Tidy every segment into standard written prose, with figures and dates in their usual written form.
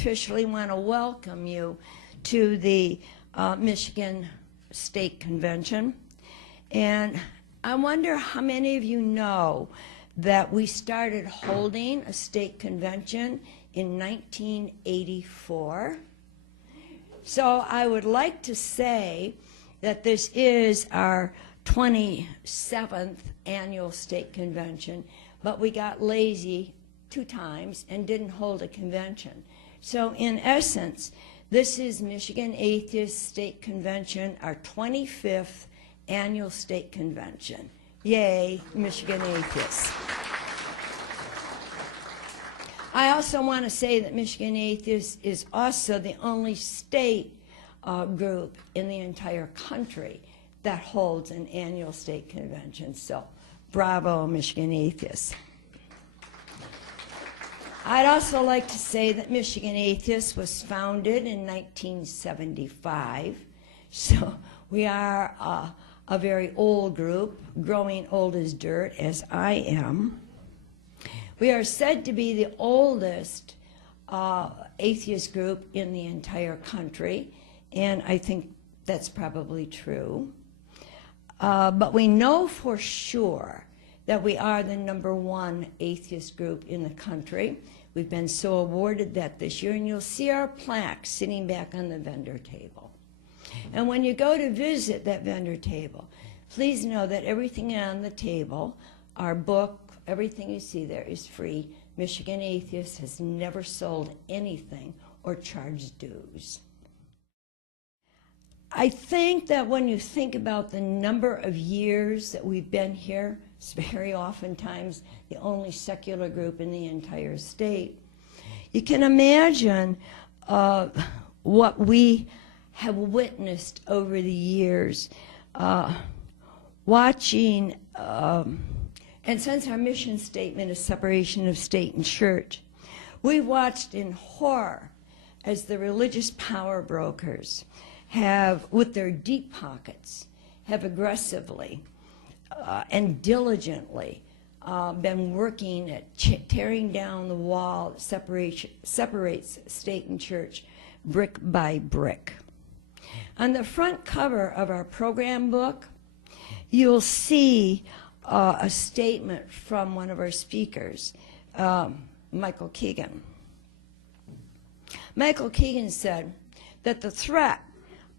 officially want to welcome you to the Michigan State Convention. And I wonder how many of you know that we started holding a state convention in 1984. So I would like to say that this is our 27th annual state convention, but we got lazy 2 times and didn't hold a convention. So in essence, this is Michigan Atheists State Convention, our 25th annual state convention. Yay, Michigan Atheists. I also want to say that Michigan Atheists is also the only state group in the entire country that holds an annual state convention. So, bravo, Michigan Atheists. I'd also like to say that Michigan Atheists was founded in 1975. So we are a very old group, growing old as dirt, as I am. We are said to be the oldest atheist group in the entire country, and I think that's probably true. But we know for sure that we are the #1 atheist group in the country. We've been so awarded that this year, and you'll see our plaque sitting back on the vendor table. And when you go to visit that vendor table, please know that everything on the table, our book, everything you see there is free. Michigan Atheists has never sold anything or charged dues. I think that when you think about the number of years that we've been here, it's very oftentimes the only secular group in the entire state, you can imagine what we have witnessed over the years, watching, and since our mission statement is separation of state and church, we've watched in horror as the religious power brokers have, with their deep pockets, have aggressively and diligently been working at tearing down the wall that separates state and church brick by brick. On the front cover of our program book, you'll see a statement from one of our speakers, Michael Keegan. Michael Keegan said that the threat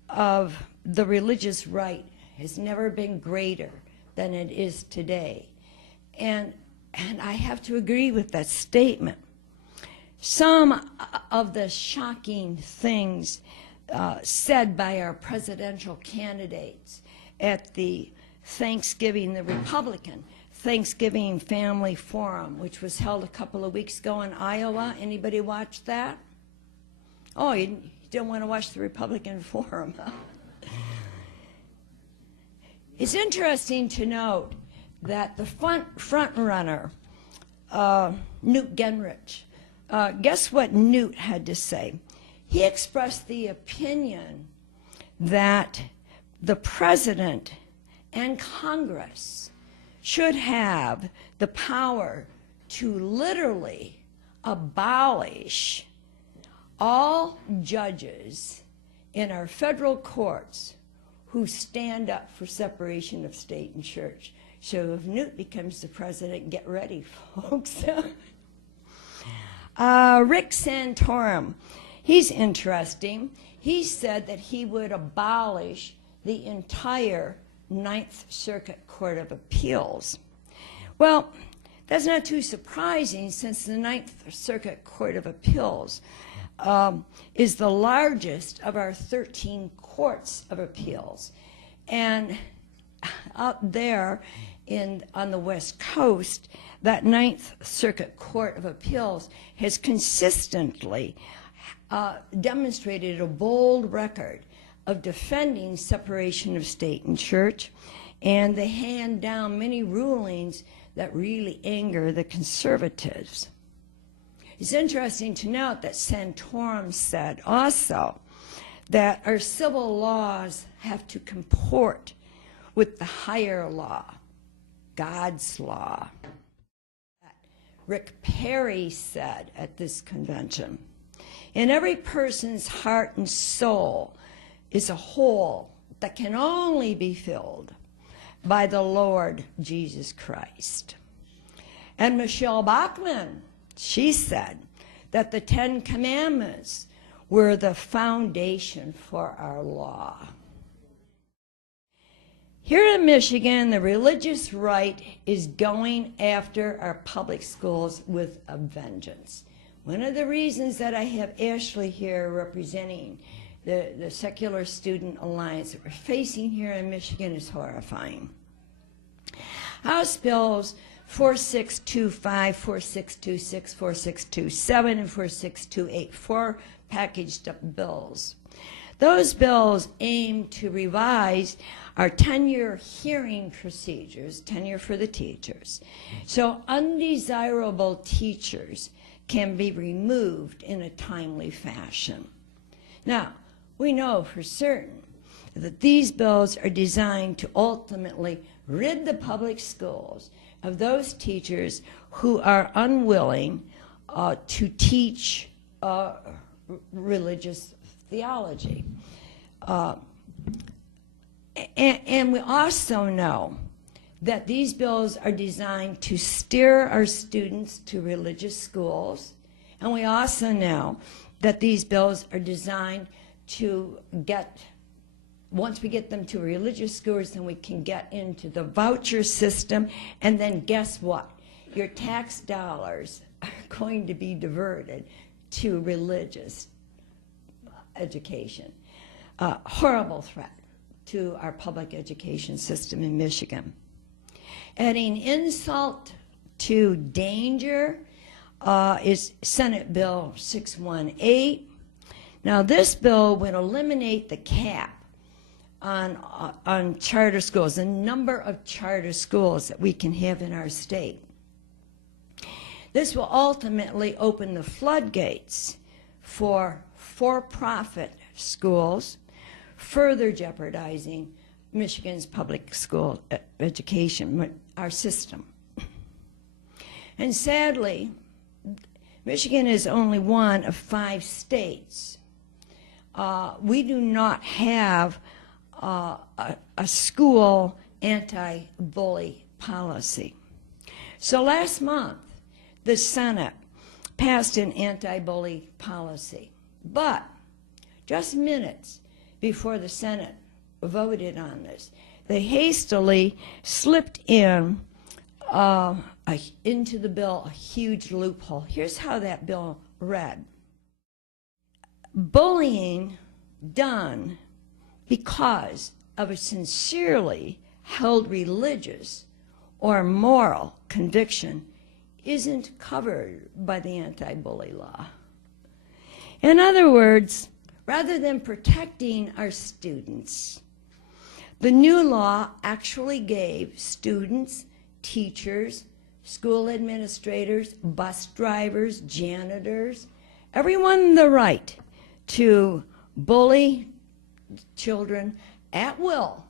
of the religious right has never been greater than it is today. And I have to agree with that statement. Some of the shocking things said by our presidential candidates at the Republican Thanksgiving Family Forum, which was held a couple of weeks ago in Iowa. Anybody watch that? Oh, you don't want to watch the Republican Forum, huh? It's interesting to note that the front runner, Newt Gingrich, guess what Newt had to say? He expressed the opinion that the president and Congress should have the power to literally abolish all judges in our federal courts who stand up for separation of state and church. So if Newt becomes the president, get ready, folks. Rick Santorum, he's interesting. He said that he would abolish the entire Ninth Circuit Court of Appeals. Well, that's not too surprising, since the Ninth Circuit Court of Appeals is the largest of our 13 courts of appeals. And out there on the West Coast, that Ninth Circuit Court of Appeals has consistently demonstrated a bold record of defending separation of state and church, and they hand down many rulings that really anger the conservatives. It's interesting to note that Santorum said also that our civil laws have to comport with the higher law, God's law. Rick Perry said at this convention. In every person's heart and soul is a hole that can only be filled by the Lord Jesus Christ. And Michelle Bachmann, she said that the Ten Commandments were the foundation for our law. Here in Michigan, the religious right is going after our public schools with a vengeance. One of the reasons that I have Ashley here representing the Secular Student Alliance that we're facing here in Michigan is horrifying. House Bills 4625, 4626, 4627, and 4628, four packaged up bills. Those bills aim to revise our tenure hearing procedures, tenure for the teachers, so undesirable teachers can be removed in a timely fashion. Now, we know for certain that these bills are designed to ultimately rid the public schools of those teachers who are unwilling to teach religious theology. And we also know that these bills are designed to steer our students to religious schools. And we also know that these bills are designed to get, once we get them to religious schools, then we can get into the voucher system. And then guess what? Your tax dollars are going to be diverted to religious education. Horrible threat to our public education system in Michigan. Adding insult to danger is Senate Bill 618. Now, this bill would eliminate the cap on charter schools, the number of charter schools that we can have in our state. This will ultimately open the floodgates for for-profit schools, further jeopardizing Michigan's public school education, our system. And sadly, Michigan is only one of 5 states. We do not have a school anti-bully policy. So last month, the Senate passed an anti-bully policy. But just minutes before the Senate voted on this, they hastily slipped in into the bill a huge loophole. Here's how that bill read. Bullying done because of a sincerely held religious or moral conviction isn't covered by the anti-bully law. In other words, rather than protecting our students, the new law actually gave students, teachers, school administrators, bus drivers, janitors, everyone the right to bully children at will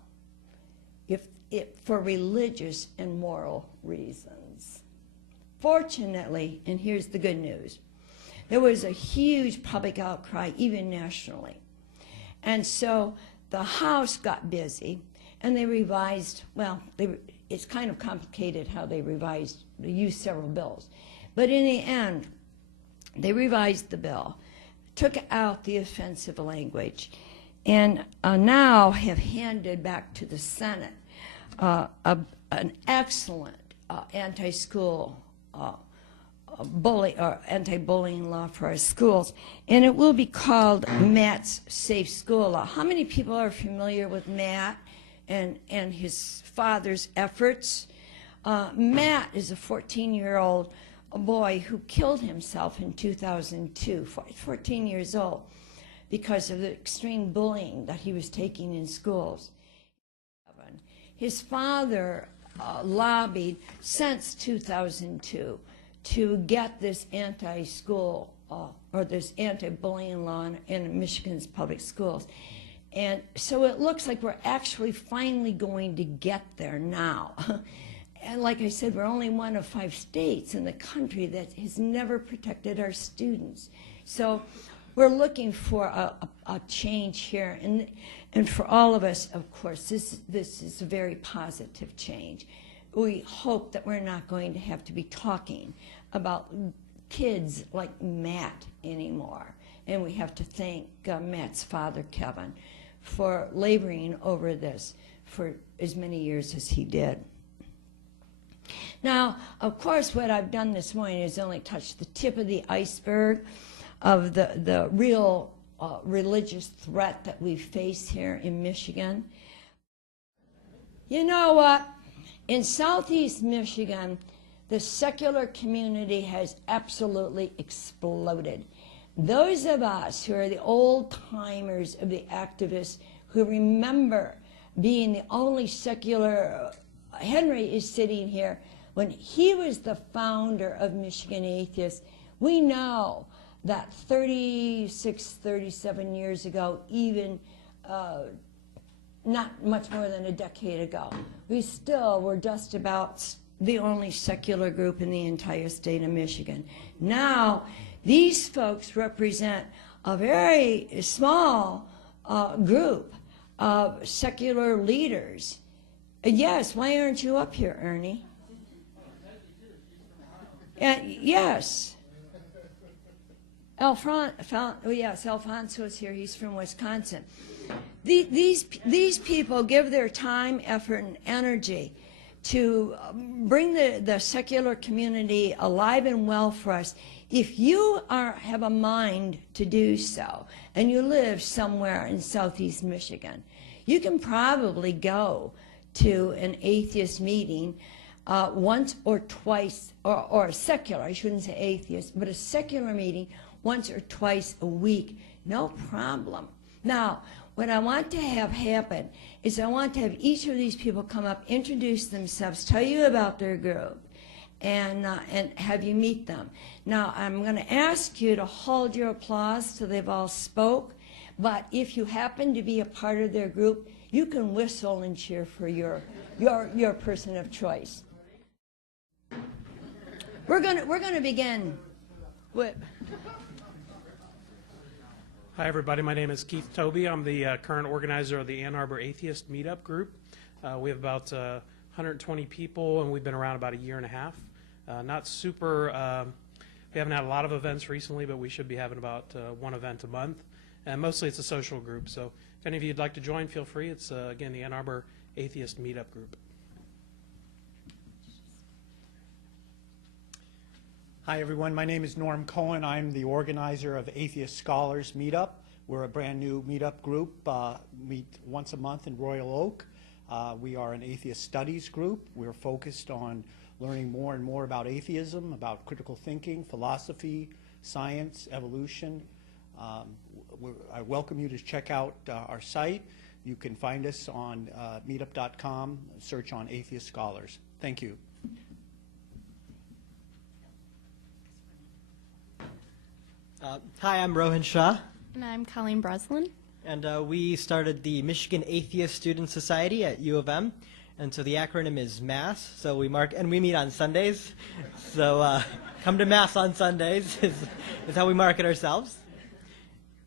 for religious and moral reasons. Fortunately, and here's the good news, there was a huge public outcry, even nationally. And so the House got busy, and they revised, well, it's kind of complicated how they revised, they used several bills. But in the end, they revised the bill, took out the offensive language, and now have handed back to the Senate an excellent anti-school bully or anti-bullying law for our schools, and it will be called Matt's Safe School Law. How many people are familiar with Matt and his father's efforts? Matt is a 14-year-old boy who killed himself in 2002, 14 years old, because of the extreme bullying that he was taking in schools. His father lobbied since 2002 to get this anti-school or this anti-bullying law in Michigan's public schools. And so it looks like we're actually finally going to get there now. And like I said, we're only one of 5 states in the country that has never protected our students. So we're looking for a change here, and for all of us, of course, this is a very positive change. We hope that we're not going to have to be talking about kids like Matt anymore, and we have to thank Matt's father, Kevin, for laboring over this for as many years as he did. Now, of course, what I've done this morning is only touch the tip of the iceberg of the real religious threat that we face here in Michigan. You know what? In Southeast Michigan, the secular community has absolutely exploded. Those of us who are the old-timers of the activists who remember being the only secular, Henry is sitting here, when he was the founder of Michigan Atheists, we know that 36, 37 years ago, even not much more than a decade ago, we still were just about the only secular group in the entire state of Michigan. Now, these folks represent a very small group of secular leaders. Yes, why aren't you up here, Ernie? Yes. Yes, Alfonso is here. He's from Wisconsin. These people give their time, effort, and energy to bring the secular community alive and well for us. If you have a mind to do so, and you live somewhere in Southeast Michigan, you can probably go to an atheist meeting once or twice, or a secular, I shouldn't say atheist, but a secular meeting once or twice a week, no problem. Now, what I want to have happen is I want to have each of these people come up, introduce themselves, tell you about their group, and have you meet them. Now, I'm going to ask you to hold your applause till they've all spoke, but if you happen to be a part of their group, you can whistle and cheer for your person of choice. We're going to begin with... Hi, everybody. My name is Keith Toby. I'm the current organizer of the Ann Arbor Atheist Meetup Group. We have about 120 people, and we've been around about a year and a half. Not super, we haven't had a lot of events recently, but we should be having about one event a month. And mostly it's a social group. So if any of you would like to join, feel free. It's, again, the Ann Arbor Atheist Meetup Group. Hi, everyone. My name is Norm Cohen. I'm the organizer of Atheist Scholars Meetup. We're a brand new meetup group, meet once a month in Royal Oak. We are an atheist studies group. We're focused on learning more and more about atheism, about critical thinking, philosophy, science, evolution. I welcome you to check out our site. You can find us on meetup.com, search on Atheist Scholars. Thank you. Hi, I'm Rohan Shah. And I'm Colleen Breslin. And we started the Michigan Atheist Student Society at U of M. And so the acronym is MASS. So we meet on Sundays. So come to MASS on Sundays is how we market ourselves.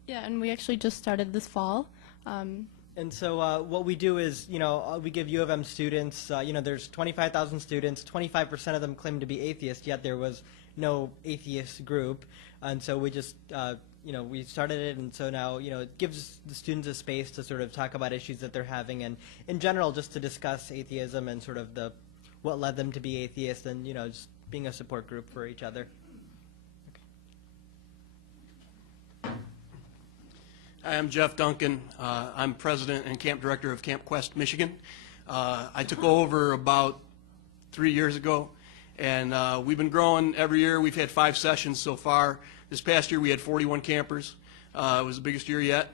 Yeah, and we actually just started this fall. And so what we do is, we give U of M students, there's 25,000 students, 25% of them claim to be atheist, yet there was no atheist group. And so we just, we started it, and so now, it gives the students a space to sort of talk about issues that they're having, and in general, just to discuss atheism and sort of what led them to be atheist, and, just being a support group for each other. Hi, I'm Jeff Duncan. I'm president and camp director of Camp Quest, Michigan. I took over about 3 years ago, and we've been growing every year. We've had 5 sessions so far. This past year we had 41 campers. It was the biggest year yet.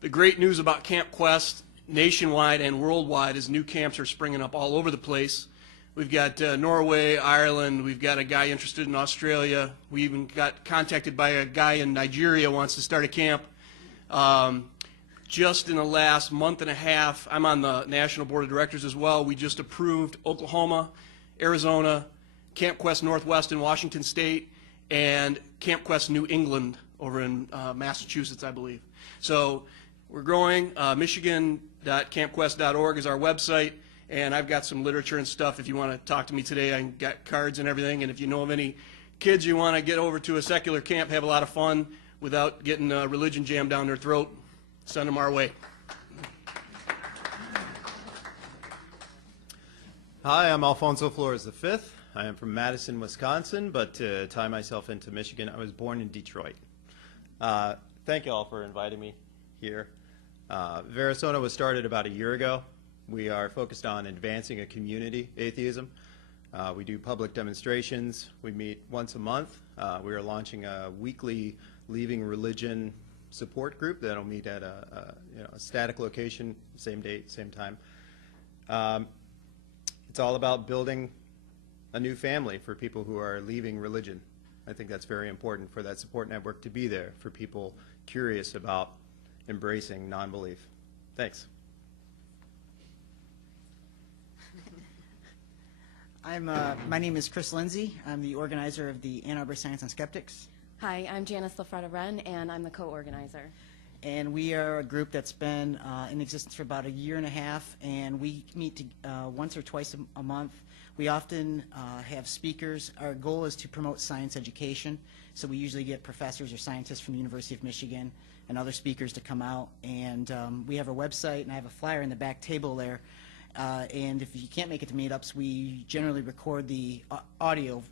The great news about Camp Quest nationwide and worldwide is new camps are springing up all over the place. We've got Norway, Ireland, we've got a guy interested in Australia. We even got contacted by a guy in Nigeria who wants to start a camp. Just in the last month and a half, I'm on the National Board of Directors as well, we just approved Oklahoma, Arizona, Camp Quest Northwest in Washington State, and Camp Quest New England over in Massachusetts, I believe. So we're growing. Michigan.campquest.org is our website, and I've got some literature and stuff. If you want to talk to me today, I got cards and everything. And if you know of any kids you want to get over to a secular camp, have a lot of fun without getting religion jammed down their throat, send them our way. Hi, I'm Alfonso Flores V. I am from Madison, Wisconsin, but to tie myself into Michigan, I was born in Detroit. Thank you all for inviting me here. Verisona was started about a year ago. We are focused on advancing a community atheism. We do public demonstrations. We meet once a month. We are launching a weekly Leaving Religion support group that'll meet at a static location, same date, same time. It's all about building a new family for people who are leaving religion. I think that's very important for that support network to be there for people curious about embracing non-belief. Thanks. My name is Chris Lindsay. I'm the organizer of the Ann Arbor Science and Skeptics. Hi, I'm Janice Lafreda-Wren, and I'm the co-organizer. And we are a group that's been in existence for about a year and a half, and we meet once or twice a month. We often have speakers. Our goal is to promote science education, so we usually get professors or scientists from the University of Michigan and other speakers to come out. And we have a website, and I have a flyer in the back table there. And if you can't make it to meetups, we generally record the audio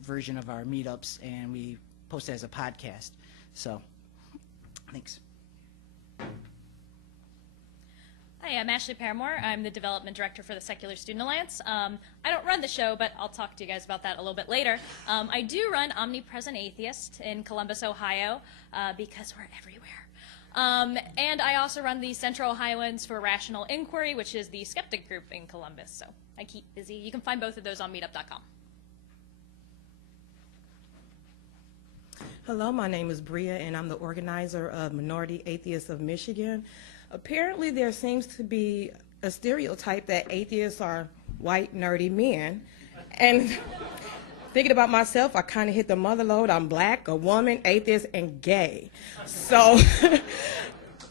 version of our meetups, and we post it as a podcast. So, thanks. Hi, I'm Ashley Paramore. I'm the Development Director for the Secular Student Alliance. I don't run the show, but I'll talk to you guys about that a little bit later. I do run Omnipresent Atheist in Columbus, Ohio, because we're everywhere. And I also run the Central Ohioans for Rational Inquiry, which is the skeptic group in Columbus. So I keep busy. You can find both of those on meetup.com. Hello, my name is Bria, and I'm the organizer of Minority Atheists of Michigan. Apparently, there seems to be a stereotype that atheists are white, nerdy men. And thinking about myself, I kind of hit the mother lode. I'm black, a woman, atheist, and gay. So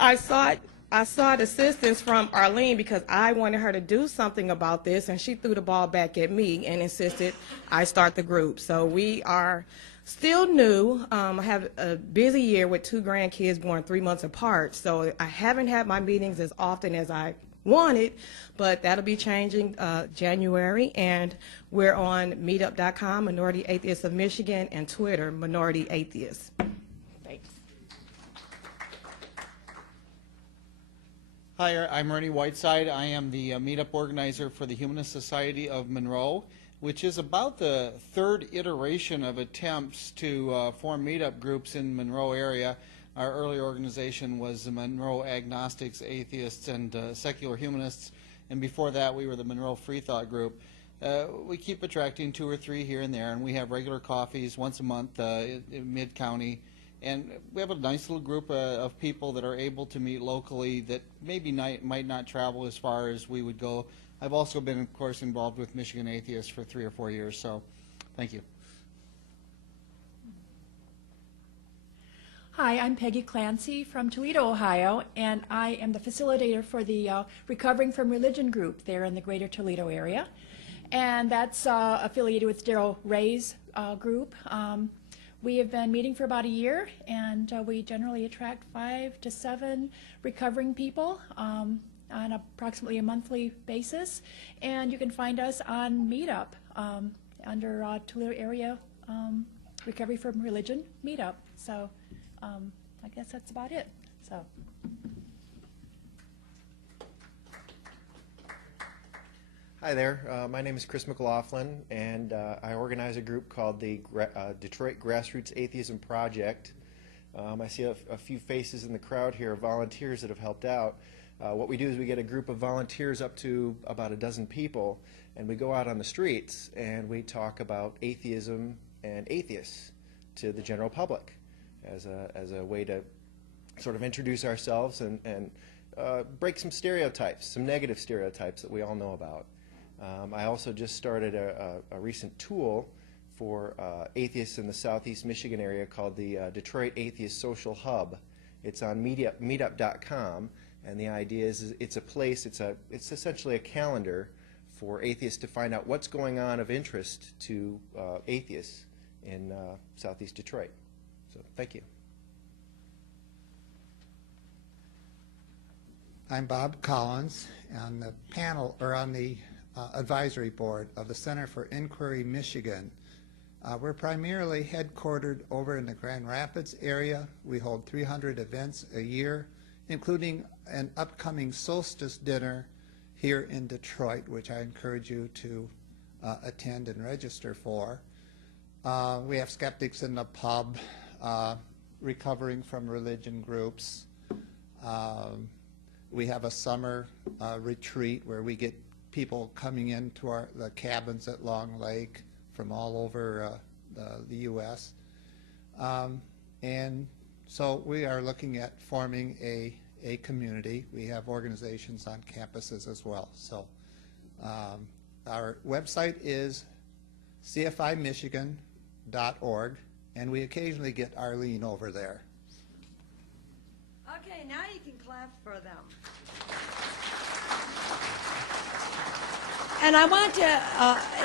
I sought assistance from Arlene because I wanted her to do something about this, and she threw the ball back at me and insisted I start the group. So we are still new. I have a busy year with 2 grandkids born 3 months apart, so I haven't had my meetings as often as I wanted, but that'll be changing January, and we're on meetup.com, Minority Atheists of Michigan, and Twitter, Minority Atheists. Thanks. Hi, I'm Ernie Whiteside. I am the meetup organizer for the Humanist Society of Monroe, which is about the 3rd iteration of attempts to form meetup groups in the Monroe area. Our earlier organization was the Monroe Agnostics, Atheists, and Secular Humanists, and before that we were the Monroe Free Thought Group. We keep attracting 2 or 3 here and there, and we have regular coffees once a month in Mid-County, and we have a nice little group of people that are able to meet locally that maybe might not travel as far as we would go. I've also been, of course, involved with Michigan Atheists for 3 or 4 years, so thank you. Hi, I'm Peggy Clancy from Toledo, Ohio, and I am the facilitator for the Recovering from Religion group there in the greater Toledo area. And that's affiliated with Darrell Ray's group. We have been meeting for about a year, and we generally attract 5 to 7 recovering people on approximately a monthly basis. And you can find us on Meetup under Toledo area Recovery from Religion Meetup. So I guess that's about it. So. Hi there. My name is Chris McLaughlin, and I organize a group called the Detroit Grassroots Atheism Project. I see a few faces in the crowd here, volunteers that have helped out. What we do is we get a group of volunteers up to about a dozen people, and we go out on the streets and we talk about atheism and atheists to the general public as a way to sort of introduce ourselves and break some stereotypes, some negative stereotypes that we all know about. I also just started a recent tool for atheists in the southeast Michigan area called the Detroit Atheist Social Hub. It's on meetup.com, and the idea is it's a place, it's essentially a calendar for atheists to find out what's going on of interest to atheists in southeast Detroit. So thank you. I'm Bob Collins on the panel, or on the advisory board of the Center for Inquiry Michigan. We're primarily headquartered over in the Grand Rapids area. We hold 300 events a year, including an upcoming solstice dinner here in Detroit, which I encourage you to attend and register for. We have skeptics in the pub, recovering from religion groups. We have a summer retreat where we get people coming into the cabins at Long Lake from all over the U.S. And so we are looking at forming a community. We have organizations on campuses as well. So our website is cfimichigan.org, and we occasionally get Arlene over there. Okay, now you can clap for them. And I want to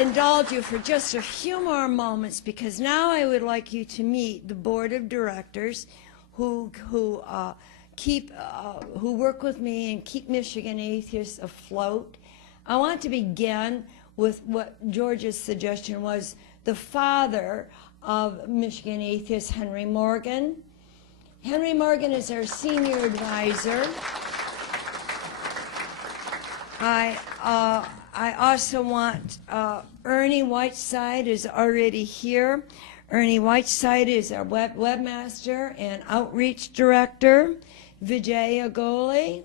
indulge you for just a few more moments, because now I would like you to meet the board of directors who work with me and keep Michigan Atheists afloat. I want to begin with what George's suggestion was, the father of Michigan Atheists, Henry Morgan. Henry Morgan is our senior advisor. I also want Ernie Whiteside is already here. Ernie Whiteside is our webmaster and outreach director. Vijay Agoli.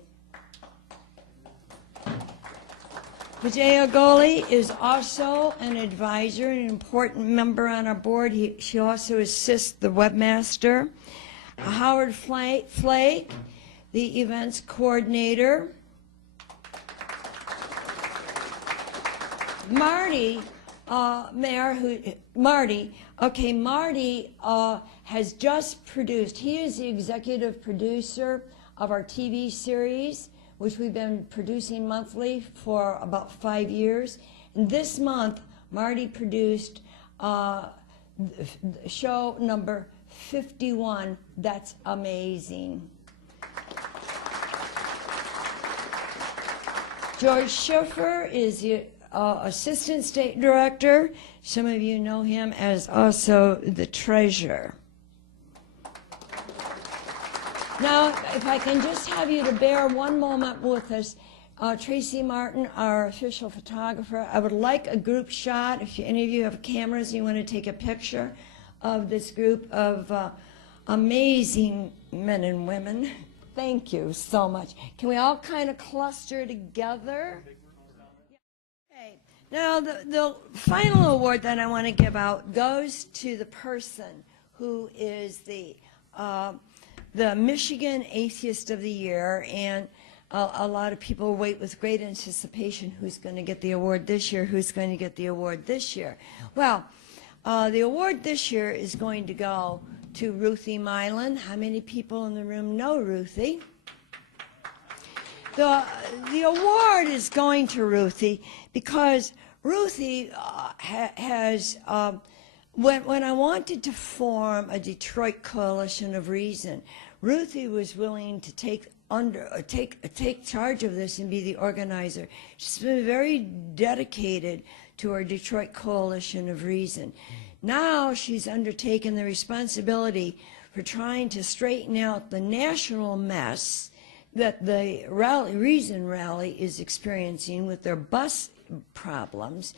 Vijay Agoli is also an advisor, an important member on our board. She also assists the webmaster. Howard Flake, the events coordinator. Marty, Marty has just produced, he is the executive producer of our TV series, which we've been producing monthly for about 5 years. And this month, Marty produced show number 51. That's amazing. George Schiffer is the Assistant State Director. Some of you know him as also the Treasurer. Now, if I can just have you to bear one moment with us, Tracy Martin, our official photographer, I would like a group shot. If any of you have cameras and you want to take a picture of this group of amazing men and women. Thank you so much. Can we all kind of cluster together? Okay. Now, the final award that I want to give out goes to the person who is the Michigan Atheist of the Year, and a lot of people wait with great anticipation who's going to get the award this year, who's going to get the award this year. Well, the award this year is going to go to Ruthe Milan. How many people in the room know Ruthe? The award is going to Ruthe because Ruthe has, when I wanted to form a Detroit Coalition of Reason, Ruthe was willing to take charge of this and be the organizer. She's been very dedicated to our Detroit Coalition of Reason. Now she's undertaken the responsibility for trying to straighten out the national mess that the Reason Rally is experiencing with their bus problems.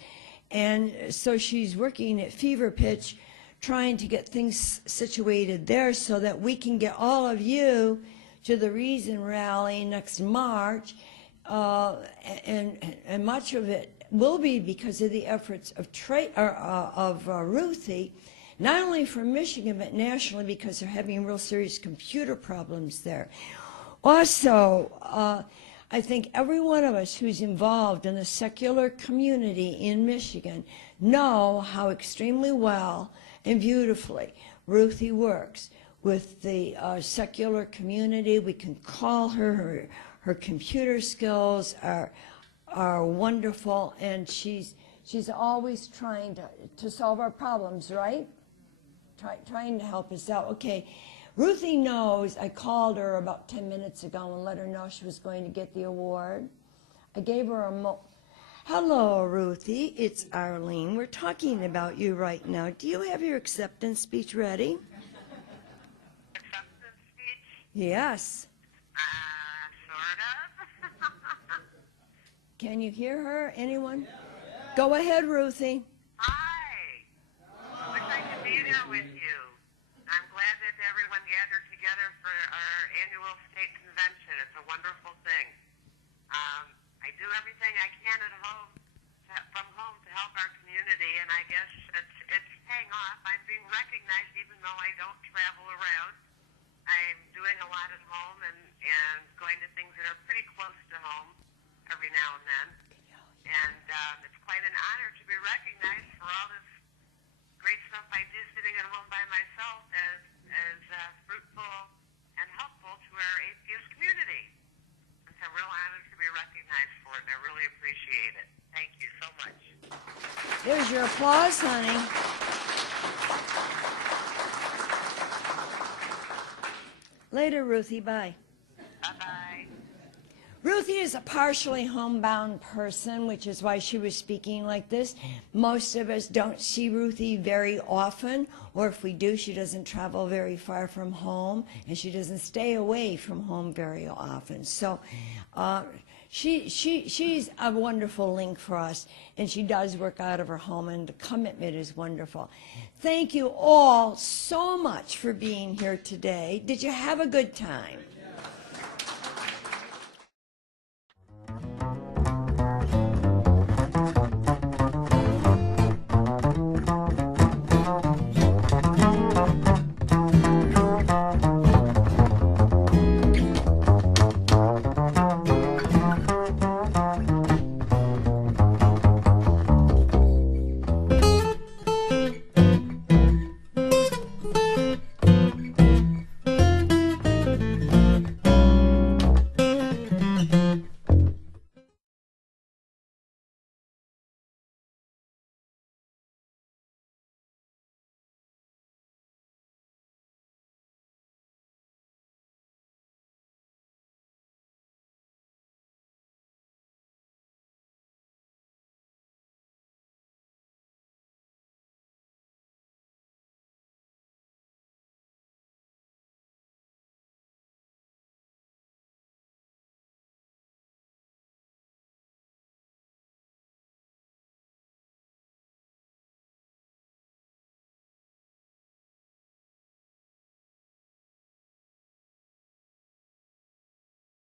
And so she's working at fever pitch trying to get things situated there so that we can get all of you to the Reason Rally next March, and much of it will be because of the efforts of Ruthe, not only from Michigan but nationally, because they're having real serious computer problems there. Also, I think every one of us who's involved in the secular community in Michigan know how extremely well and beautifully Ruthe works with the secular community. We can call her. Her computer skills are wonderful, and she's always trying to solve our problems, right? Trying to help us out. Okay, Ruthe knows I called her about 10 minutes ago and let her know she was going to get the award. I gave her a Hello, Ruthe. It's Arlene. We're talking about you right now. Do you have your acceptance speech ready? Acceptance speech? Yes. Sort of. Can you hear her? Anyone? Go ahead, Ruthe. Hi. Wish I could be there with you. I'm glad that everyone gathered together for our annual state convention. It's a wonderful thing. I do everything I can at home, from home, to help our community, and I guess it's paying off. I'm being recognized even though I don't travel around. I'm doing a lot at home and going to things that are pretty close to home every now and then. And it's quite an honor to be recognized for all this great stuff I do sitting at home by myself as fruitful and helpful to our atheist community. It's a real honor to be recognized for it, and I really appreciate it. Thank you so much. There's your applause, honey. Later, Ruthe. Bye. Bye-bye. Ruthe is a partially homebound person, which is why she was speaking like this. Most of us don't see Ruthe very often, or if we do, she doesn't travel very far from home, and she doesn't stay away from home very often. So she's a wonderful link for us, and she does work out of her home, and the commitment is wonderful. Thank you all so much for being here today. Did you have a good time?